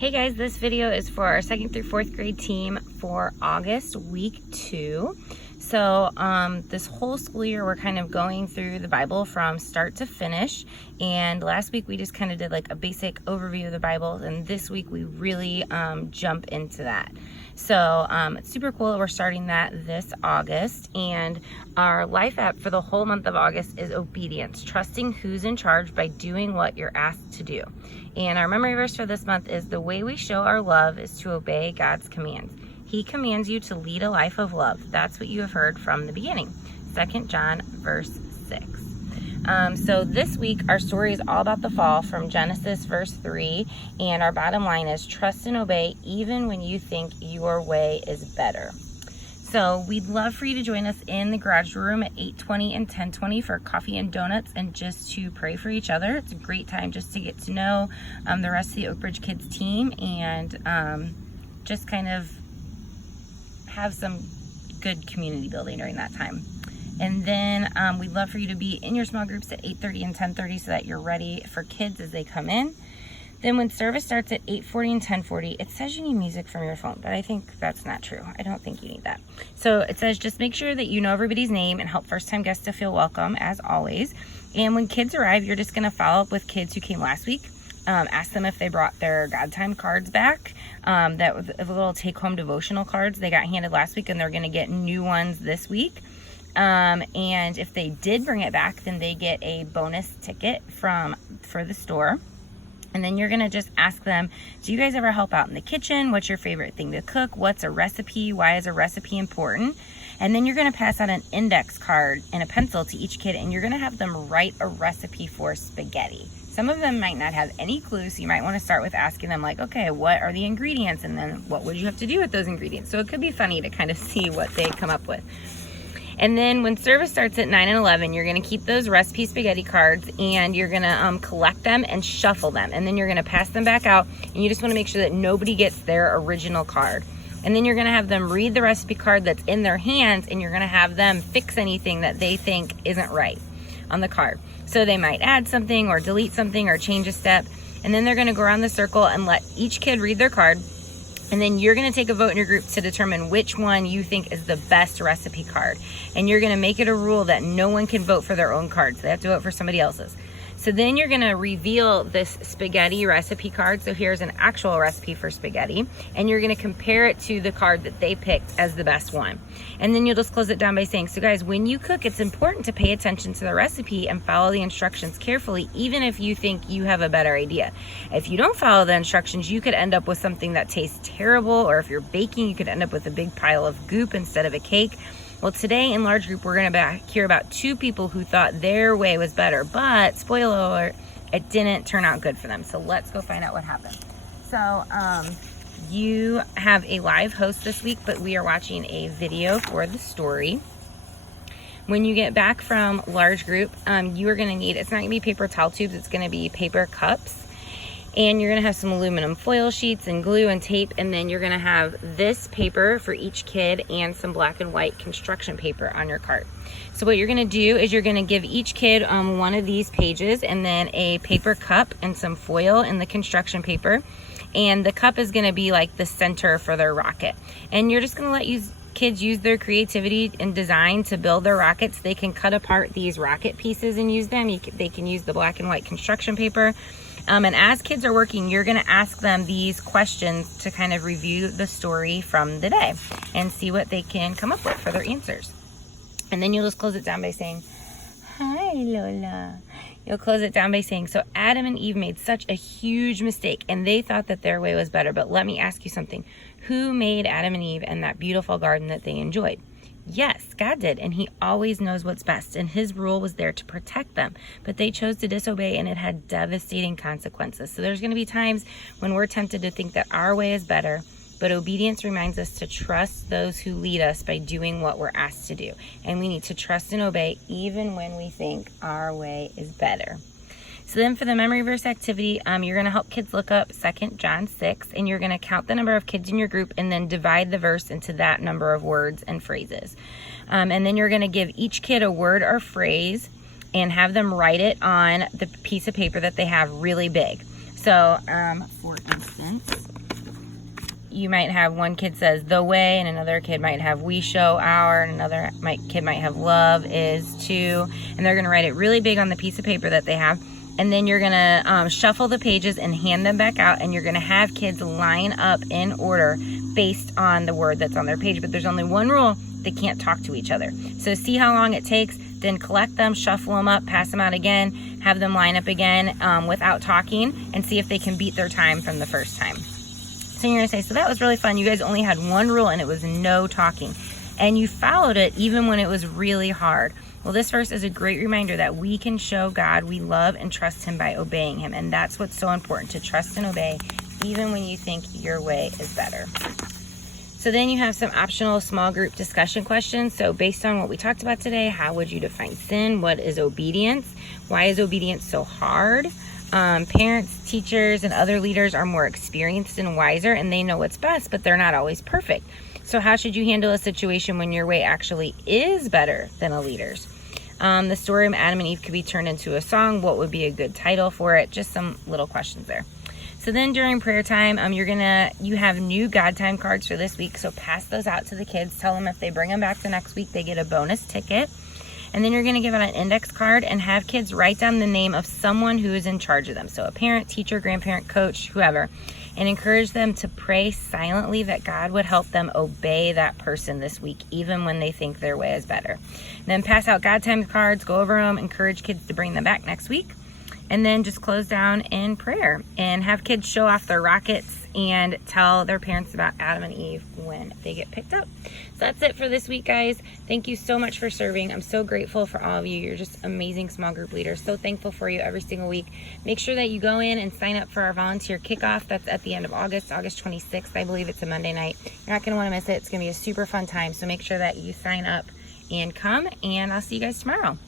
Hey guys, this video is for our 2nd through 4th grade team for August week 2. So this whole school year we're kind of going through the Bible from start to finish, and last week we just kind of did like a basic overview of the Bible, and this week we really jump into that. So it's super cool that we're starting that this August, and our life app for the whole month of August is obedience, trusting who's in charge by doing what you're asked to do. And our memory verse for this month is, the way we show our love is to obey God's commands. He commands you to lead a life of love. That's what you have heard from the beginning. 2 John verse 6. So this week our story is all about the fall from Genesis verse 3, and our bottom line is trust and obey even when you think your way is better. So we'd love for you to join us in the garage room at 8:20 and 10:20 for coffee and donuts and just to pray for each other. It's a great time just to get to know the rest of the Oak Ridge Kids team and just kind of have some good community building during that time. And then we'd love for you to be in your small groups at 8:30 and 10:30 so that you're ready for kids as they come in. Then when service starts at 8:40 and 10:40, it says you need music from your phone, but I think that's not true. I don't think you need that. So it says just make sure that you know everybody's name and help first-time guests to feel welcome, as always. And when kids arrive, you're just going to follow up with kids who came last week. Ask them if they brought their God Time cards back. That was the little take-home devotional cards they got handed last week, and they're going to get new ones this week. And if they did bring it back, then they get a bonus ticket for the store. And then you're going to just ask them, do you guys ever help out in the kitchen? What's your favorite thing to cook? What's a recipe? Why is a recipe important? And then you're going to pass out an index card and a pencil to each kid, and you're going to have them write a recipe for spaghetti. Some of them might not have any clue, so you might want to start with asking them like, okay, what are the ingredients? And then what would you have to do with those ingredients? So it could be funny to kind of see what they come up with. And then when service starts at 9 and 11, you're going to keep those recipe spaghetti cards, and you're going to collect them and shuffle them. And then you're going to pass them back out, and you just want to make sure that nobody gets their original card. And then you're going to have them read the recipe card that's in their hands, and you're going to have them fix anything that they think isn't right on the card. So they might add something or delete something or change a step. And then they're going to go around the circle and let each kid read their card. And then you're going to take a vote in your group to determine which one you think is the best recipe card. And you're going to make it a rule that no one can vote for their own cards. They have to vote for somebody else's. So then you're going to reveal this spaghetti recipe card. So here's an actual recipe for spaghetti. And you're going to compare it to the card that they picked as the best one. And then you'll just close it down by saying, so guys, when you cook, it's important to pay attention to the recipe and follow the instructions carefully, even if you think you have a better idea. If you don't follow the instructions, you could end up with something that tastes terrible. Or if you're baking, you could end up with a big pile of goop instead of a cake. Well, today in large group, we're going to hear about two people who thought their way was better, but spoiler alert, it didn't turn out good for them. So let's go find out what happened. So you have a live host this week, but we are watching a video for the story. When you get back from large group, you are going to need, it's not going to be paper towel tubes, it's going to be paper cups. And you're going to have some aluminum foil sheets and glue and tape, and then you're going to have this paper for each kid and some black and white construction paper on your cart. So what you're going to do is you're going to give each kid one of these pages and then a paper cup and some foil in the construction paper. And the cup is going to be like the center for their rocket. And you're just going to let kids use their creativity and design to build their rockets. They can cut apart these rocket pieces and use them. They can use the black and white construction paper. And as kids are working, you're going to ask them these questions to kind of review the story from the day and see what they can come up with for their answers. And then you'll just close it down by saying, hi, Lola. You'll close it down by saying, so Adam and Eve made such a huge mistake, and they thought that their way was better. But let me ask you something. Who made Adam and Eve and that beautiful garden that they enjoyed? Yes, God did, and he always knows what's best, and his rule was there to protect them, but they chose to disobey, and it had devastating consequences. So there's going to be times when we're tempted to think that our way is better, but obedience reminds us to trust those who lead us by doing what we're asked to do, and we need to trust and obey even when we think our way is better. So then for the memory verse activity, you're going to help kids look up 2 John 6, and you're going to count the number of kids in your group and then divide the verse into that number of words and phrases. And then you're going to give each kid a word or phrase and have them write it on the piece of paper that they have really big. So for instance, you might have one kid says the way, and another kid might have we show our, and another kid might have love is too. And they're going to write it really big on the piece of paper that they have. And then you're going to shuffle the pages and hand them back out, and you're going to have kids line up in order based on the word that's on their page. But there's only one rule: they can't talk to each other. So see how long it takes, then collect them, shuffle them up, pass them out again, have them line up again without talking, and see if they can beat their time from the first time. So you're going to say, so that was really fun. You guys only had one rule, and it was no talking. And you followed it even when it was really hard. Well, this verse is a great reminder that we can show God we love and trust him by obeying him. And that's what's so important, to trust and obey even when you think your way is better. So then you have some optional small group discussion questions. So based on what we talked about today, how would you define sin? What is obedience? Why is obedience so hard? Parents, teachers, and other leaders are more experienced and wiser, and they know what's best, but they're not always perfect. So how should you handle a situation when your way actually is better than a leader's? The story of Adam and Eve could be turned into a song. What would be a good title for it? Just some little questions there. So then during prayer time, you have new God time cards for this week. So pass those out to the kids. Tell them if they bring them back the next week, they get a bonus ticket. And then you're going to give out an index card and have kids write down the name of someone who is in charge of them. So a parent, teacher, grandparent, coach, whoever. And encourage them to pray silently that God would help them obey that person this week, even when they think their way is better. Then pass out God time cards, go over them, encourage kids to bring them back next week. And then just close down in prayer and have kids show off their rockets and tell their parents about Adam and Eve when they get picked up. So that's it for this week, guys. Thank you so much for serving. I'm so grateful for all of you. You're just amazing small group leaders. So thankful for you every single week. Make sure that you go in and sign up for our volunteer kickoff. That's at the end of August 26th. I believe it's a Monday night. You're not going to want to miss it. It's going to be a super fun time. So make sure that you sign up and come, and I'll see you guys tomorrow.